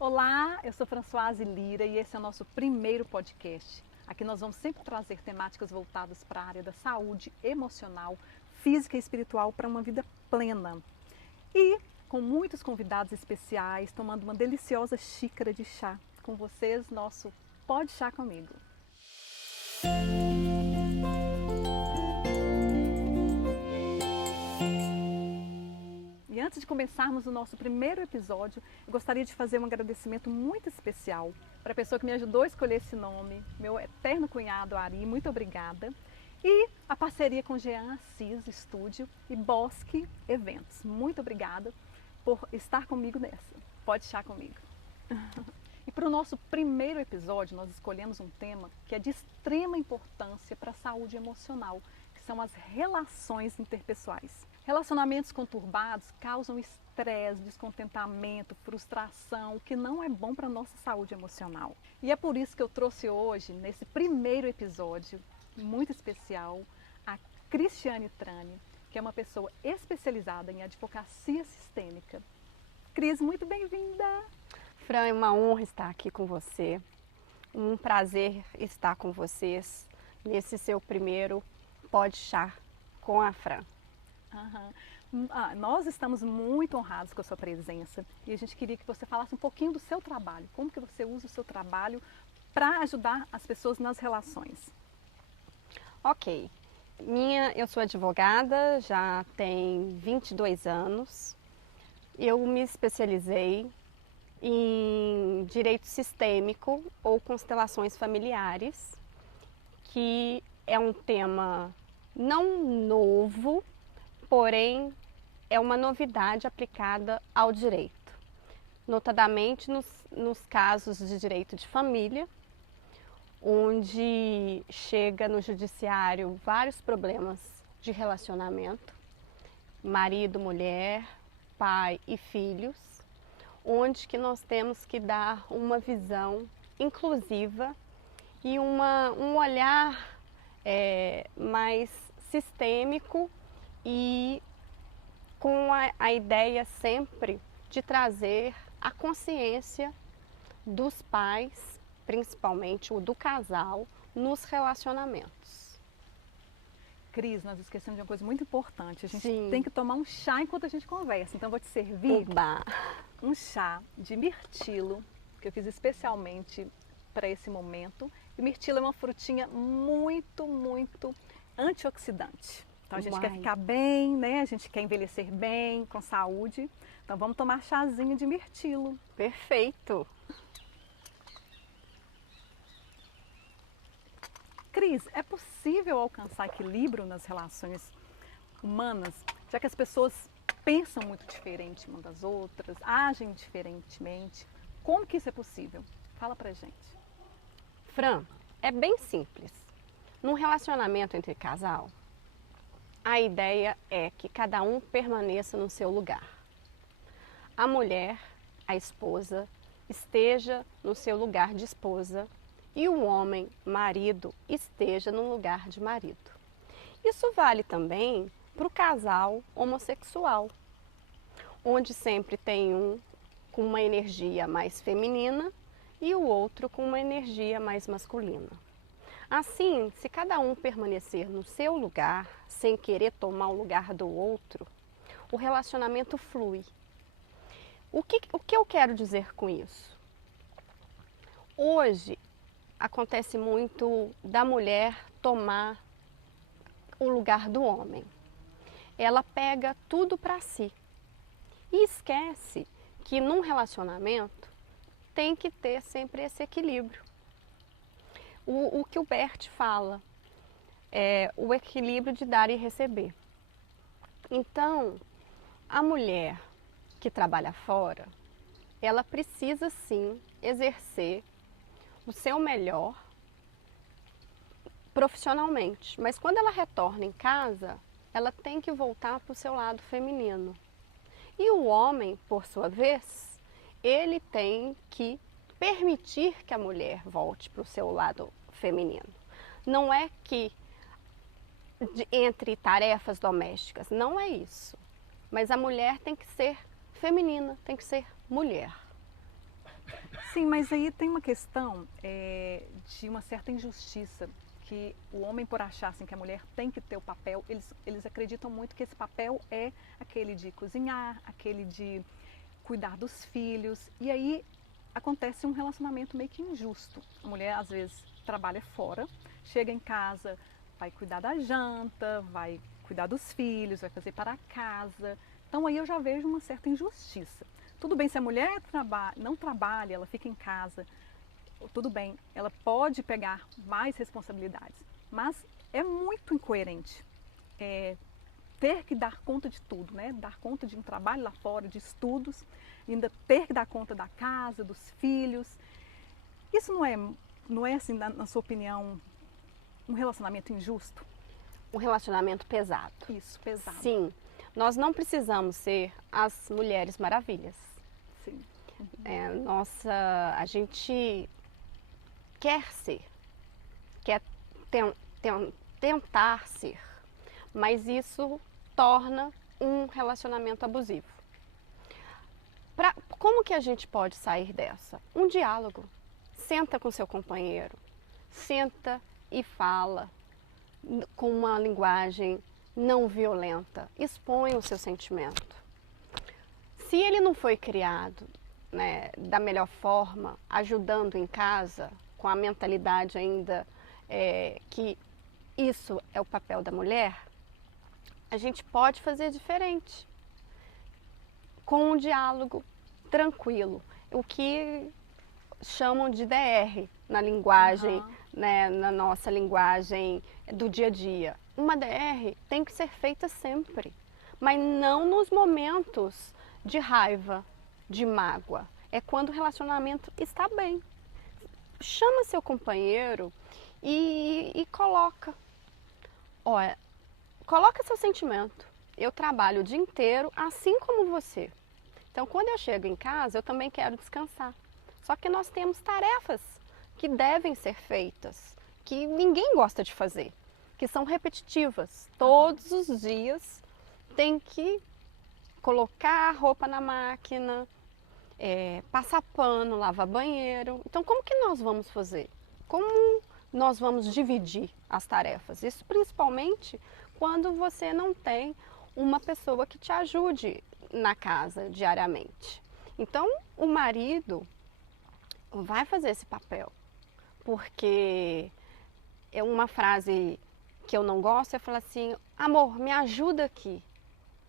Olá, eu sou Françoise Lira e esse é o nosso primeiro podcast. Aqui nós vamos sempre trazer temáticas voltadas para a área da saúde emocional, física e espiritual para uma vida plena. E com muitos convidados especiais, tomando uma deliciosa xícara de chá com vocês, nosso Pode Chá Comigo. E antes de começarmos o nosso primeiro episódio, eu gostaria de fazer um agradecimento muito especial para a pessoa que me ajudou a escolher esse nome, meu eterno cunhado Ari, muito obrigada. E a parceria com Jean Assis Estúdio e Bosque Eventos. Muito obrigada por estar comigo nessa. Pode chá comigo. E para o nosso primeiro episódio, nós escolhemos um tema que é de extrema importância para a saúde emocional, que são as relações interpessoais. Relacionamentos conturbados causam estresse, descontentamento, frustração, o que não é bom para a nossa saúde emocional. E é por isso que eu trouxe hoje, nesse primeiro episódio, muito especial, a Cristiane Trani, que é uma pessoa especializada em advocacia sistêmica. Cris, muito bem-vinda! Fran, é uma honra estar aqui com você, um prazer estar com vocês nesse seu primeiro Pode Chá com a Fran. Nós estamos muito honrados com a sua presença e a gente queria que você falasse um pouquinho do seu trabalho, como que você usa o seu trabalho para ajudar as pessoas nas relações. Ok, eu sou advogada, já tem 22 anos, eu me especializei em direito sistêmico ou constelações familiares, que é um tema não novo, porém é uma novidade aplicada ao direito, notadamente nos casos de direito de família, onde chega no judiciário vários problemas de relacionamento, marido, mulher, pai e filhos, onde que nós temos que dar uma visão inclusiva e um olhar mais sistêmico e com a ideia sempre de trazer a consciência dos pais, principalmente o do casal, nos relacionamentos. Cris, nós esquecemos de uma coisa muito importante. A gente Sim. tem que tomar um chá enquanto a gente conversa. Então, eu vou te servir Oba. um chá de mirtilo, que eu fiz especialmente para esse momento. E mirtilo é uma frutinha muito, muito antioxidante. Então, a gente quer ficar bem, né? A gente quer envelhecer bem, com saúde. Então, vamos tomar chazinho de mirtilo. Perfeito! Cris, é possível alcançar equilíbrio nas relações humanas, já que as pessoas pensam muito diferente umas das outras, agem diferentemente? Como que isso é possível? Fala pra gente. Fran, é bem simples. Num relacionamento entre casal, a ideia é que cada um permaneça no seu lugar. A mulher, a esposa, esteja no seu lugar de esposa e o homem, marido, esteja no lugar de marido. Isso vale também para o casal homossexual, onde sempre tem um com uma energia mais feminina e o outro com uma energia mais masculina. Assim, se cada um permanecer no seu lugar, sem querer tomar o lugar do outro, o relacionamento flui. O que eu quero dizer com isso? Hoje, acontece muito da mulher tomar o lugar do homem. Ela pega tudo para si e esquece que num relacionamento tem que ter sempre esse equilíbrio. O que o Bert fala é o equilíbrio de dar e receber. Então, a mulher que trabalha fora, ela precisa sim exercer o seu melhor profissionalmente, mas quando ela retorna em casa, ela tem que voltar para o seu lado feminino. E o homem, por sua vez, ele tem que permitir que a mulher volte para o seu lado feminino. Não é que entre tarefas domésticas, não é isso. Mas a mulher tem que ser feminina, tem que ser mulher. Sim, mas aí tem uma questão de uma certa injustiça, que o homem, por achar assim, que a mulher tem que ter o papel, eles acreditam muito que esse papel é aquele de cozinhar, aquele de cuidar dos filhos, e aí acontece um relacionamento meio que injusto. A mulher às vezes trabalha fora, chega em casa, vai cuidar da janta, vai cuidar dos filhos, vai fazer para a casa. Então aí eu já vejo uma certa injustiça. Tudo bem se a mulher não trabalha, ela fica em casa, tudo bem, ela pode pegar mais responsabilidades, mas é muito incoerente ter que dar conta de tudo, né? Dar conta de um trabalho lá fora, de estudos, ainda ter que dar conta da casa, dos filhos. Isso não é assim, na sua opinião, um relacionamento injusto? Um relacionamento pesado. Isso, pesado. Sim, nós não precisamos ser as Mulheres Maravilhas. Sim. A gente quer ser, quer tentar ser, mas isso torna um relacionamento abusivo. Como que a gente pode sair dessa? Um diálogo. Senta com seu companheiro, senta e fala com uma linguagem não violenta, expõe o seu sentimento. Se ele não foi criado, né, da melhor forma, ajudando em casa, com a mentalidade ainda que isso é o papel da mulher, a gente pode fazer diferente, com um diálogo tranquilo, o que chamam de DR na linguagem, né, na nossa linguagem do dia a dia. Uma DR tem que ser feita sempre, mas não nos momentos de raiva, de mágoa. É quando o relacionamento está bem. Chama seu companheiro e coloca. Olha, coloca seu sentimento. Eu trabalho o dia inteiro assim como você. Então, quando eu chego em casa, eu também quero descansar. Só que nós temos tarefas que devem ser feitas, que ninguém gosta de fazer, que são repetitivas. Todos os dias tem que colocar a roupa na máquina, passar pano, lavar banheiro. Então, como que nós vamos fazer? Como nós vamos dividir as tarefas? Isso principalmente quando você não tem uma pessoa que te ajude na casa diariamente. Então, o marido vai fazer esse papel, porque é uma frase que eu não gosto, é falar assim: amor, me ajuda aqui,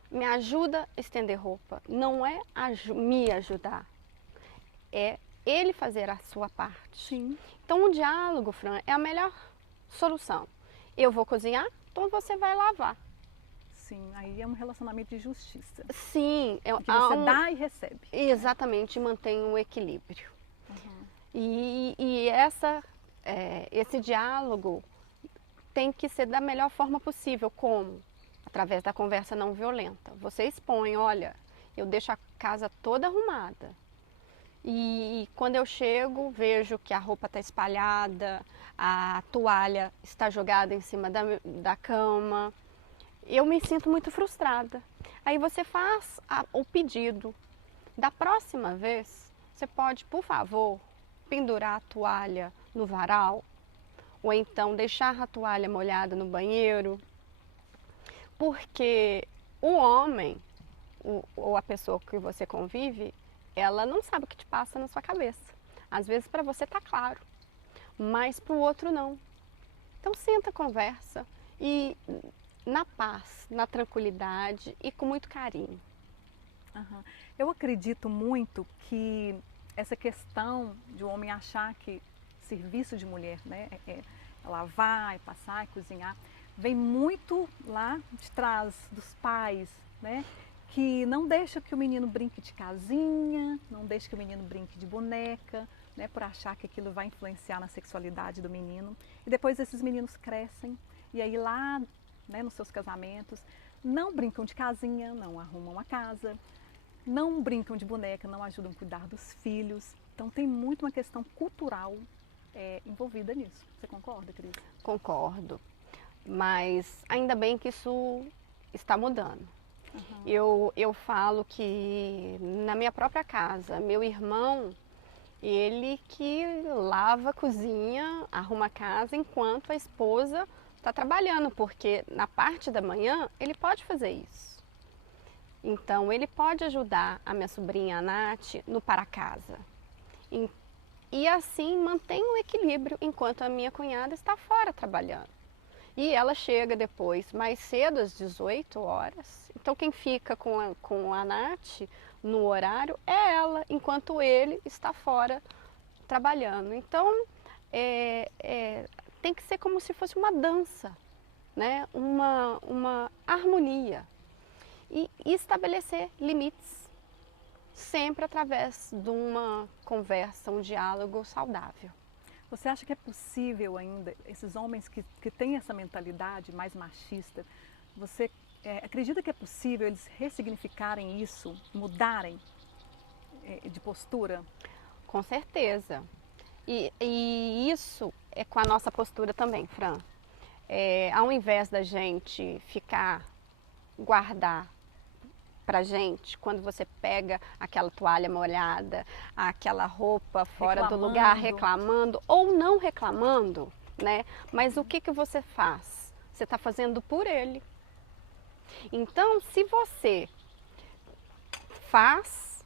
me ajuda a estender roupa. Não é me ajudar, é ele fazer a sua parte. Sim. Então, o diálogo, Fran, é a melhor solução. Eu vou cozinhar, então você vai lavar. Sim, aí é um relacionamento de justiça. Sim, que você dá e recebe. Exatamente, mantém o equilíbrio. E esse diálogo tem que ser da melhor forma possível. Como? Através da conversa não violenta. Você expõe: olha, eu deixo a casa toda arrumada. E quando eu chego, vejo que a roupa está espalhada, a toalha está jogada em cima da cama. Eu me sinto muito frustrada. Aí você faz o pedido. Da próxima vez, você pode, por favor, pendurar a toalha no varal, ou então deixar a toalha molhada no banheiro, porque o homem, ou a pessoa que você convive, ela não sabe o que te passa na sua cabeça. Às vezes para você está claro, mas para o outro não. Então senta, conversa e na paz, na tranquilidade e com muito carinho. Eu acredito muito que essa questão de o homem achar que serviço de mulher, né, é lavar, é passar, é cozinhar, vem muito lá de trás dos pais, né, que não deixa que o menino brinque de casinha, não deixa que o menino brinque de boneca, né, por achar que aquilo vai influenciar na sexualidade do menino. E depois esses meninos crescem e aí lá, né, nos seus casamentos, não brincam de casinha, não arrumam a casa, não brincam de boneca, não ajudam a cuidar dos filhos. Então tem muito uma questão cultural envolvida nisso. Você concorda, Cris? Concordo, mas ainda bem que isso está mudando. Eu falo que na minha própria casa, meu irmão, Ele que lava, cozinha, arruma a casa enquanto a esposa está trabalhando, porque na parte da manhã ele pode fazer isso. Então ele pode ajudar a minha sobrinha, a Nath, no para casa. E assim mantém o equilíbrio enquanto a minha cunhada está fora trabalhando. E ela chega depois, mais cedo, às 18 horas. Então quem fica com a Nath no horário é ela, enquanto ele está fora trabalhando. Então tem que ser como se fosse uma dança, né? Uma harmonia. E estabelecer limites, sempre através de uma conversa, um diálogo saudável. Você acha que é possível ainda, esses homens que têm essa mentalidade mais machista, você acredita que é possível eles ressignificarem isso, mudarem de postura? Com certeza. E isso é com a nossa postura também, Fran. Ao invés da gente guardar pra gente, quando você pega aquela toalha molhada, aquela roupa fora do lugar, reclamando ou não reclamando, né? Mas o que você faz? Você está fazendo por ele. Então, se você faz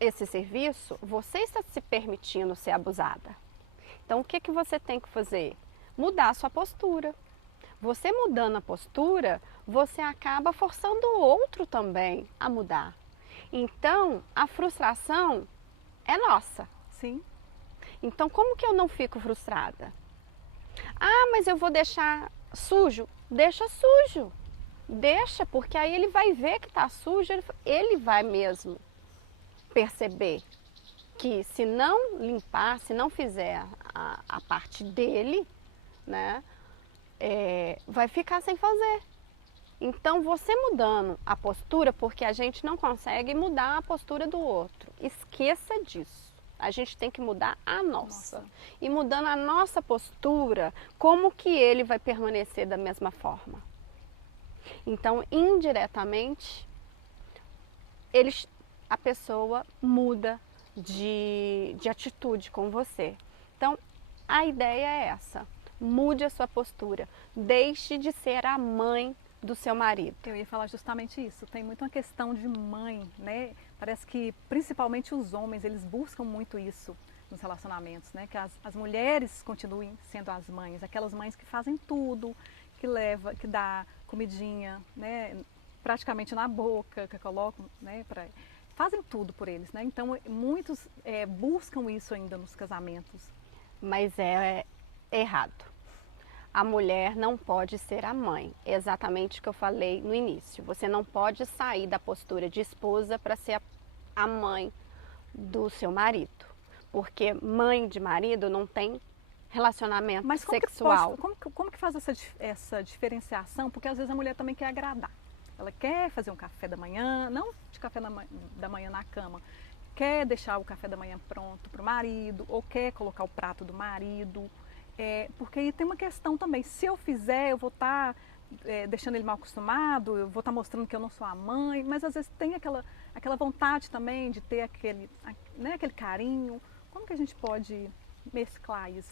esse serviço, você está se permitindo ser abusada. Então, o que você tem que fazer? Mudar a sua postura. Você mudando a postura, você acaba forçando o outro também a mudar. Então, a frustração é nossa. Sim. Então, como que eu não fico frustrada? Ah, mas eu vou deixar sujo? Deixa sujo. Deixa, porque aí ele vai ver que está sujo, ele vai mesmo perceber que se não limpar, se não fizer a parte dele, né, vai ficar sem fazer. Então, você mudando a postura, porque a gente não consegue mudar a postura do outro. Esqueça disso. A gente tem que mudar a nossa. E mudando a nossa postura, como que ele vai permanecer da mesma forma? Então, indiretamente, a pessoa muda de atitude com você. Então, a ideia é essa. Mude a sua postura. Deixe de ser a mãe do seu marido. Eu ia falar justamente isso. Tem muito uma questão de mãe, né? Parece que principalmente os homens, eles buscam muito isso nos relacionamentos, né? Que as mulheres continuem sendo as mães, aquelas mães que fazem tudo, que dá comidinha, né? Praticamente na boca, que colocam, né? Fazem tudo por eles, né? Então muitos buscam isso ainda nos casamentos. Mas é errado. A mulher não pode ser a mãe, exatamente o que eu falei no início. Você não pode sair da postura de esposa para ser a mãe do seu marido, porque mãe de marido não tem relacionamento sexual. Como que faz essa diferenciação? Porque às vezes a mulher também quer agradar. Ela quer fazer um café da manhã, não de café da manhã na cama, quer deixar o café da manhã pronto para o marido, ou quer colocar o prato do marido. Porque aí tem uma questão também, se eu fizer, eu vou estar deixando ele mal acostumado, eu vou estar mostrando que eu não sou a mãe, mas às vezes tem aquela vontade também de ter aquele carinho. Como que a gente pode mesclar isso?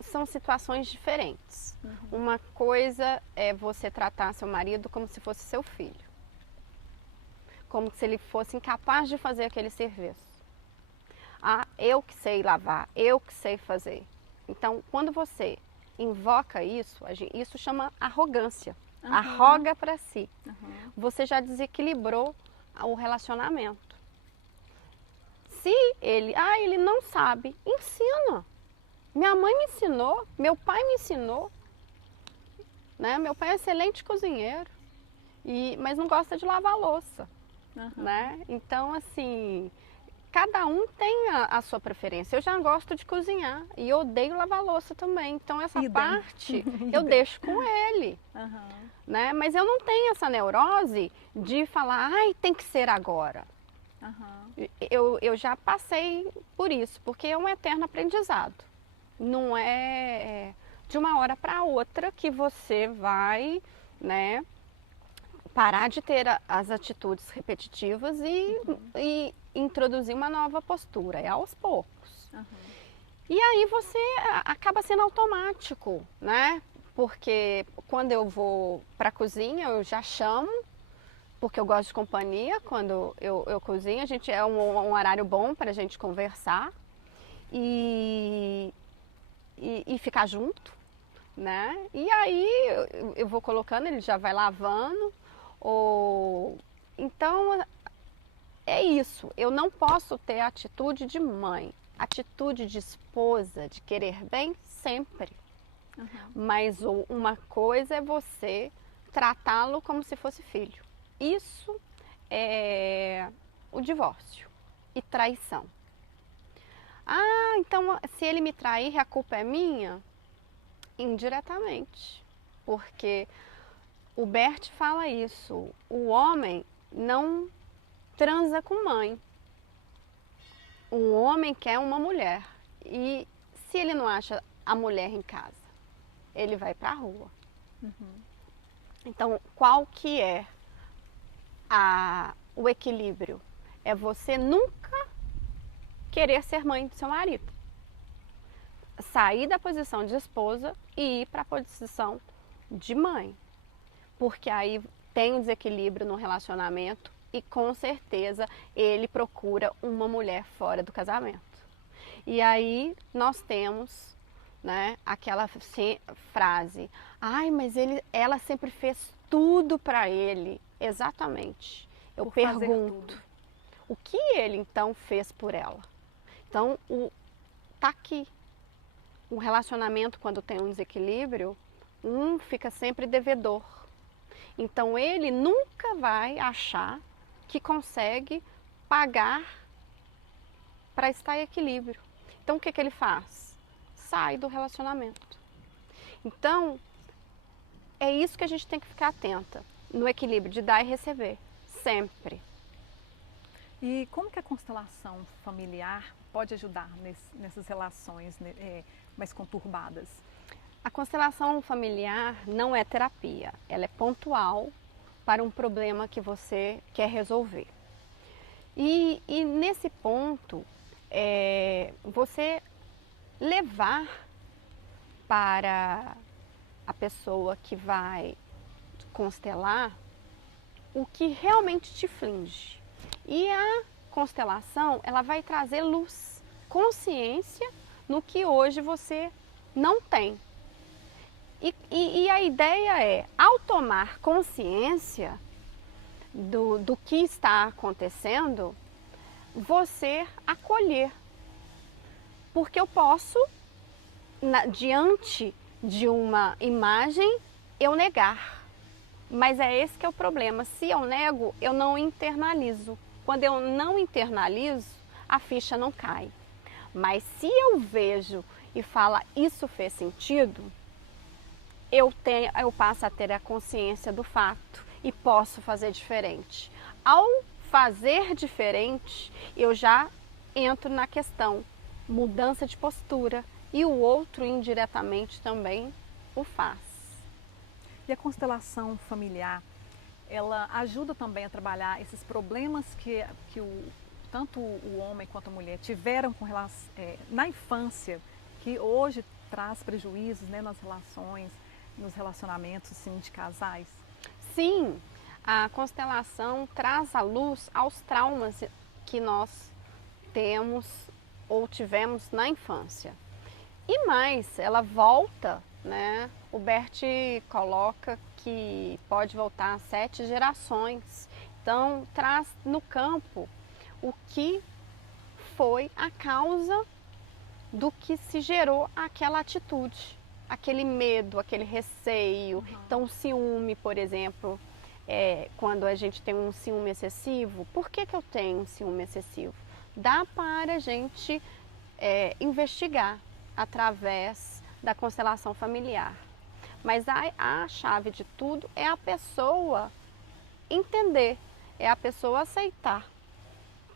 São situações diferentes. Uhum. Uma coisa é você tratar seu marido como se fosse seu filho. Como se ele fosse incapaz de fazer aquele serviço. Ah, eu que sei lavar, eu que sei fazer. Então, quando você invoca isso chama arrogância. Uhum. Arroga para si. Uhum. Você já desequilibrou o relacionamento. Se ele não sabe, ensina. Minha mãe me ensinou, meu pai me ensinou. Né? Meu pai é excelente cozinheiro, mas não gosta de lavar louça. Uhum. Né? Então, assim, cada um tem a sua preferência. Eu já gosto de cozinhar e odeio lavar louça também. Então, essa parte eu deixo com ele. Uhum. Né? Mas eu não tenho essa neurose de falar, tem que ser agora. Uhum. Eu já passei por isso, porque é um eterno aprendizado. Não é de uma hora para outra que você vai, né, parar de ter as atitudes repetitivas e introduzir uma nova postura. É aos poucos. Aham. E aí você acaba sendo automático, né? Porque quando eu vou para a cozinha, eu já chamo, porque eu gosto de companhia. Quando eu cozinho, a gente um horário bom para a gente conversar e, e ficar junto, né? E aí eu vou colocando, ele já vai lavando. Ou... Então é isso, eu não posso ter atitude de mãe, atitude de esposa, de querer bem sempre. Uhum. Mas uma coisa é você tratá-lo como se fosse filho. Isso é o divórcio e traição. Ah, então se ele me trair, a culpa é minha? Indiretamente. Porque o Bert fala isso, o homem não transa com mãe. Um homem quer uma mulher. E se ele não acha a mulher em casa, ele vai para a rua. Uhum. Então, qual que é o equilíbrio? É você nunca querer ser mãe do seu marido. Sair da posição de esposa e ir para a posição de mãe. Porque aí tem um desequilíbrio no relacionamento e com certeza ele procura uma mulher fora do casamento. E aí nós temos, né, aquela frase: ai, mas ela sempre fez tudo para ele. Exatamente. Eu pergunto, o que ele então fez por ela? Então, tá aqui. Um relacionamento, quando tem um desequilíbrio, um fica sempre devedor. Então ele nunca vai achar que consegue pagar para estar em equilíbrio. Então o que ele faz? Sai do relacionamento. Então é isso que a gente tem que ficar atenta, no equilíbrio de dar e receber, sempre. E como que a constelação familiar pode ajudar nessas relações mais conturbadas? A constelação familiar não é terapia, ela é pontual para um problema que você quer resolver. E nesse ponto, você levar para a pessoa que vai constelar o que realmente te flige. E a constelação, ela vai trazer luz, consciência no que hoje você não tem. E a ideia é, ao tomar consciência do que está acontecendo, você acolher. Porque eu posso, diante de uma imagem, eu negar. Mas é esse que é o problema. Se eu nego, eu não internalizo. Quando eu não internalizo, a ficha não cai. Mas se eu vejo e falo, isso fez sentido, eu passo a ter a consciência do fato e posso fazer diferente. Ao fazer diferente, eu já entro na questão mudança de postura e o outro indiretamente também o faz. E a constelação familiar, ela ajuda também a trabalhar esses problemas que tanto o homem quanto a mulher tiveram na infância, que hoje traz prejuízos, né, nas relações, nos relacionamentos, assim, de casais? Sim, a constelação traz à luz aos traumas que nós temos ou tivemos na infância. E mais, ela volta, né? O Bert coloca que pode voltar 7 gerações. Então, traz no campo o que foi a causa do que se gerou aquela atitude, aquele medo, aquele receio. Uhum. Então, o ciúme, por exemplo, quando a gente tem um ciúme excessivo, por que eu tenho um ciúme excessivo? Dá para a gente investigar através da constelação familiar. Mas a chave de tudo é a pessoa entender, é a pessoa aceitar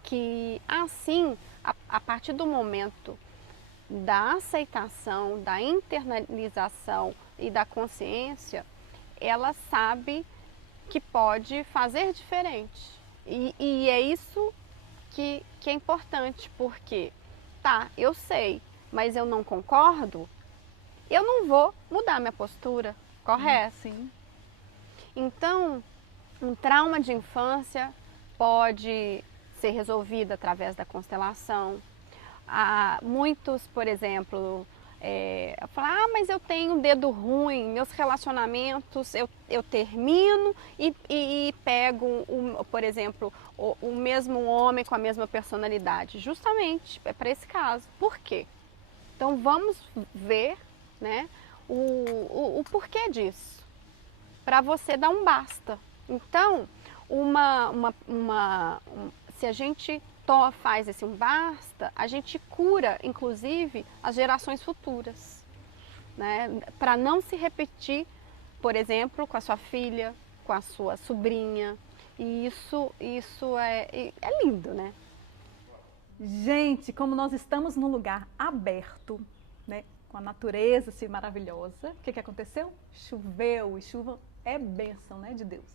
que assim, a partir do momento da aceitação, da internalização e da consciência, ela sabe que pode fazer diferente. E é isso que é importante, porque tá, eu sei, mas eu não concordo, eu não vou mudar minha postura, correto? Sim. Então, um trauma de infância pode ser resolvido através da constelação. Muitos, por exemplo, falam, mas eu tenho um dedo ruim, meus relacionamentos, eu termino e pego, por exemplo, o mesmo homem com a mesma personalidade. Justamente é para esse caso. Por quê? Então vamos ver, né, o porquê disso, para você dar um basta. Então, se a gente faz esse um basta, a gente cura, inclusive, as gerações futuras, né? Para não se repetir, por exemplo, com a sua filha, com a sua sobrinha. E isso é lindo, né? Gente, como nós estamos num lugar aberto, né, com a natureza assim maravilhosa, o que aconteceu? Choveu, e chuva é bênção, né, de Deus.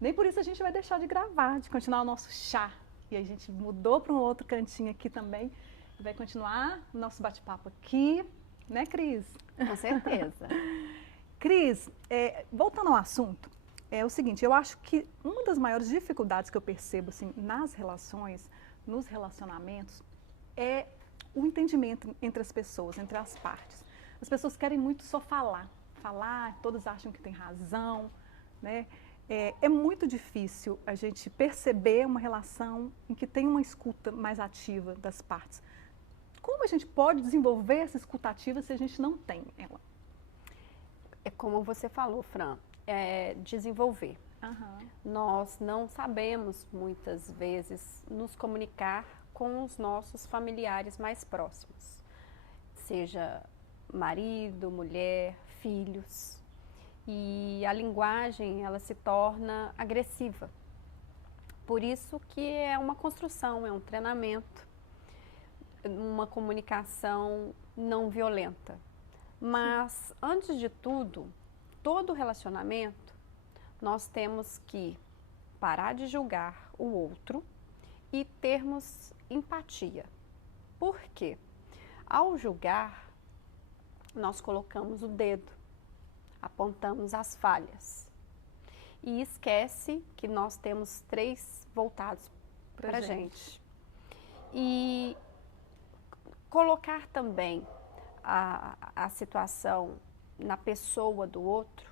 Nem por isso a gente vai deixar de gravar, de continuar o nosso chá. E a gente mudou para um outro cantinho aqui também. Vai continuar o nosso bate-papo aqui, né, Cris? Com certeza. Cris, voltando ao assunto, é o seguinte, eu acho que uma das maiores dificuldades que eu percebo assim, nas relações, nos relacionamentos, é o entendimento entre as pessoas, entre as partes. As pessoas querem muito só falar, todas acham que tem razão, né? É muito difícil a gente perceber uma relação em que tem uma escuta mais ativa das partes. Como a gente pode desenvolver essa escuta ativa se a gente não tem ela? É como você falou, Fran, desenvolver. Uhum. Nós não sabemos, muitas vezes, nos comunicar com os nossos familiares mais próximos. Seja marido, mulher, filhos. E a linguagem, ela se torna agressiva. Por isso que é uma construção, é um treinamento, uma comunicação não violenta. Mas, antes de tudo, todo relacionamento, nós temos que parar de julgar o outro e termos empatia. Por quê? Ao julgar, nós colocamos o dedo, apontamos as falhas e esquece que nós temos 3 voltados para a gente. E colocar também a situação na pessoa do outro,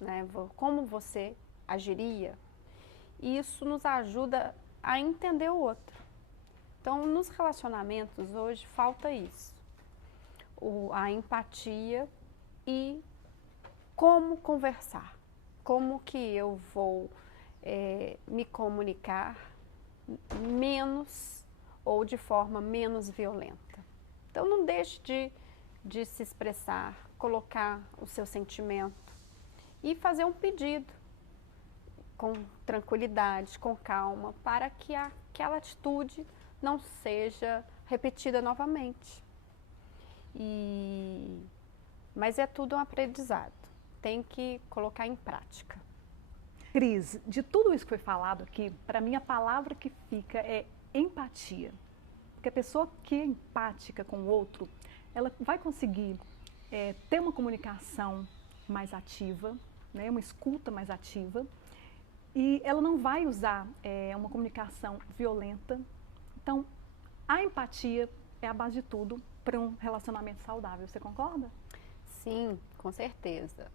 né, como você agiria, isso nos ajuda a entender o outro. Então, nos relacionamentos hoje falta isso, a empatia e como conversar, como que eu vou me comunicar menos ou de forma menos violenta. Então, não deixe de se expressar, colocar o seu sentimento e fazer um pedido com tranquilidade, com calma, para que aquela atitude não seja repetida novamente. Mas é tudo um aprendizado, tem que colocar em prática. Cris, de tudo isso que foi falado aqui, para mim a palavra que fica é empatia. Porque a pessoa que é empática com o outro, ela vai conseguir ter uma comunicação mais ativa, né, uma escuta mais ativa, e ela não vai usar uma comunicação violenta. Então, a empatia é a base de tudo para um relacionamento saudável. Você concorda? Sim, com certeza.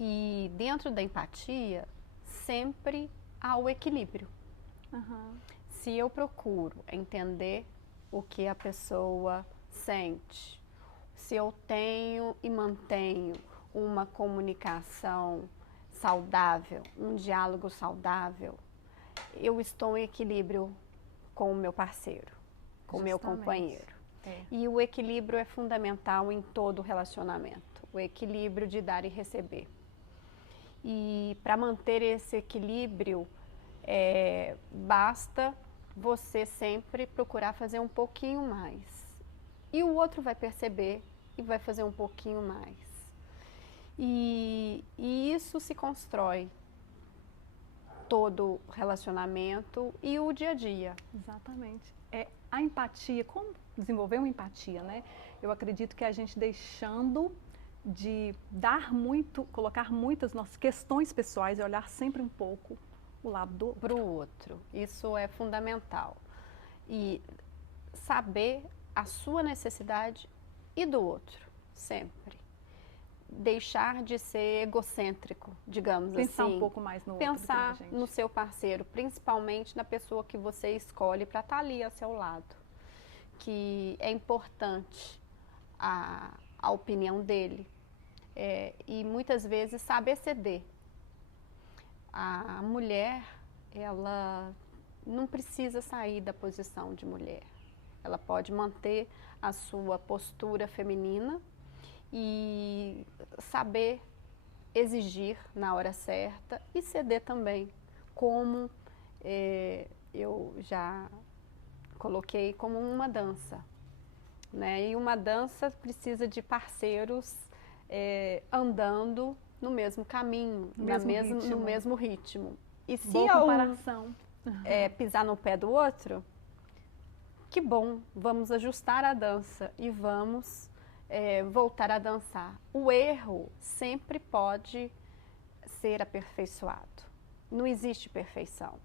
E dentro da empatia, sempre há o equilíbrio. Uhum. Se eu procuro entender o que a pessoa sente, se eu tenho e mantenho uma comunicação saudável, um diálogo saudável, eu estou em equilíbrio com o meu parceiro, com o meu companheiro. E o equilíbrio é fundamental em todo relacionamento, o equilíbrio de dar e receber. E para manter esse equilíbrio, basta você sempre procurar fazer um pouquinho mais. E o outro vai perceber e vai fazer um pouquinho mais. E isso se constrói todo relacionamento e o dia a dia. Exatamente. A empatia, como desenvolver uma empatia, né? Eu acredito que a gente deixando de dar muito, colocar muitas nossas questões pessoais e olhar sempre um pouco o lado do outro. Para o outro. Isso é fundamental. E saber a sua necessidade e do outro, sempre. Deixar de ser egocêntrico, digamos assim. Pensar um pouco mais no outro. Pensar do que na gente. no seu parceiro, principalmente na pessoa que você escolhe para estar ali ao seu lado. Que é importante a opinião dele. E muitas vezes saber ceder. A mulher, ela não precisa sair da posição de mulher. Ela pode manter a sua postura feminina e saber exigir na hora certa e ceder também, como eu já coloquei como uma dança, né? E uma dança precisa de parceiros andando no mesmo caminho, no mesmo ritmo. E se Boa comparação. pisar no pé do outro, que bom, vamos ajustar a dança e vamos voltar a dançar. O erro sempre pode ser aperfeiçoado. Não existe perfeição.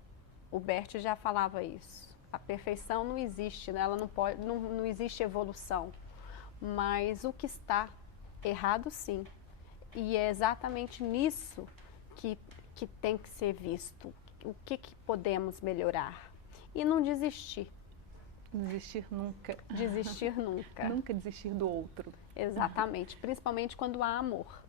O Bert já falava isso. A perfeição não existe, né? Ela não existe evolução. Mas o que está errado, sim. E é exatamente nisso que tem que ser visto. O que podemos melhorar? E não desistir. Desistir nunca. Desistir nunca. Nunca desistir do outro. Exatamente. Principalmente quando há amor.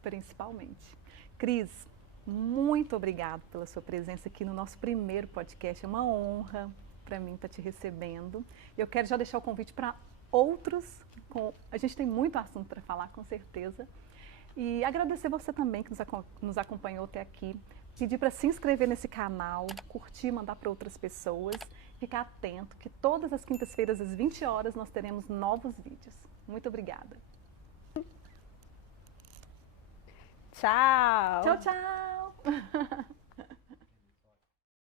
Principalmente. Cris, muito obrigada pela sua presença aqui no nosso primeiro podcast. É uma honra para mim estar te recebendo. Eu quero já deixar o convite para outros. A gente tem muito assunto para falar, com certeza. E agradecer você também que nos acompanhou até aqui. Pedir para se inscrever nesse canal, curtir, mandar para outras pessoas. Ficar atento que todas as quintas-feiras às 20 horas nós teremos novos vídeos. Muito obrigada. Tchau! Tchau, tchau!